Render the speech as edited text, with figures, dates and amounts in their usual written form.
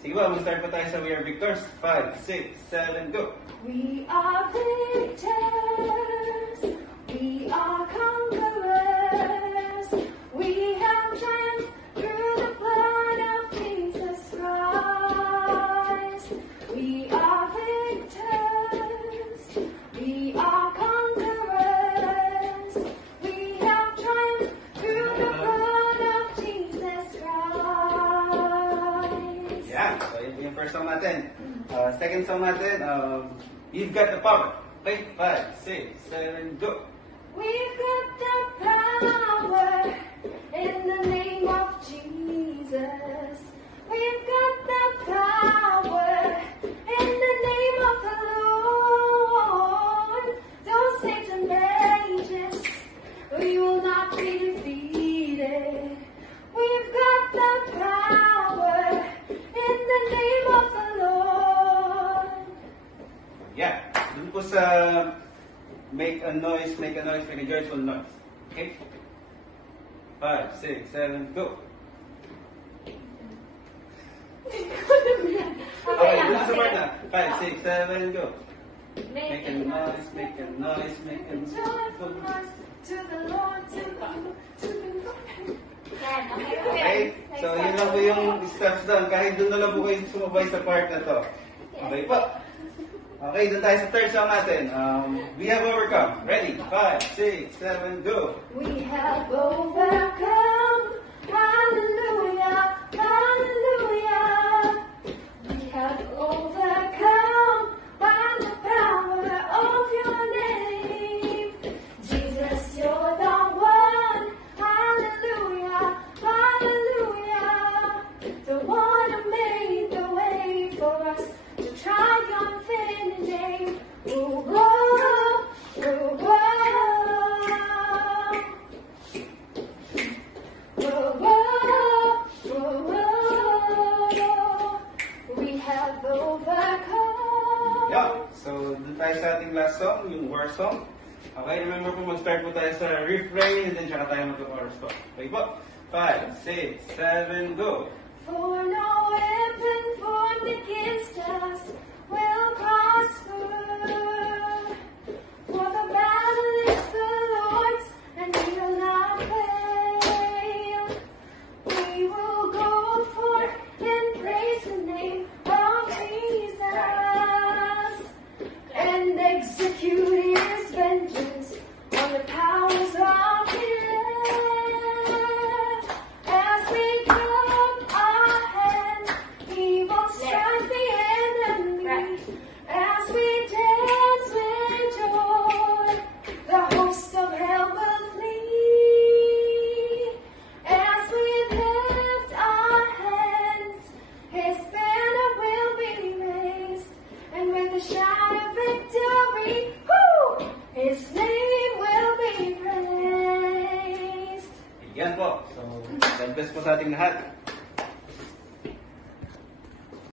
Sige ba, mag-start pa tayo sa We Are Victors. 5, 6, 7, go! We are victors. We are conquerors. We have triumphed through the blood of Jesus Christ. We are victors. We are conquerors. We have triumphed through the blood of Jesus Christ. Yeah, so yun yung first song natin. Second song natin, You've Got the Power. Okay, 5, 6, 7, go! We've got the power in the name of Jesus. We've got the power in the name of the Lord. Though Satan rages, we will not be defeated. We've got the power in the name of the Lord. Yeah, dun po sa make a noise, make a joyful noise. Okay? 5, 6, 7, go! Okay, dun sa part na. 5, 6, 7, go! Make a noise, make a noise, make a joyful noise. To the Lord, to the Lord. Okay? So, yun lang po yung steps down. Kahit doon na lang po kayo sumabay sa part na to. Okay po? Okay, doon tayo sa third song natin. We Have Overcome. Ready? 5, 6, 7, go! We have overcome. Hallelujah, hallelujah. We have overcome by the power of your name. Jesus, you're the one. Hallelujah, hallelujah. The one who made the way for us to triumph in His name. Oh, oh, oh, oh. Whoa, whoa, whoa. We have overcome. Yeah. So, doon tayo sa ating last song, yung war song. Okay, remember po mag-start po tayo sa refrain and then tsaka tayo mag-chorus po. Okay po? 5, 6, 7, go! For no weapon formed against us will prosper. For the battle is the Lord's, and He will not fail. We will go forth and praise the name of Jesus and execute His vengeance on the powers of hell. As we clap our hands, He will strike the enemy. As we dance with joy, the host of hell will flee. As we lift our hands, His banner will be raised, and with a shout of victory, whoo, His name will be praised. Yan po. So, God bless po sa ating lahat.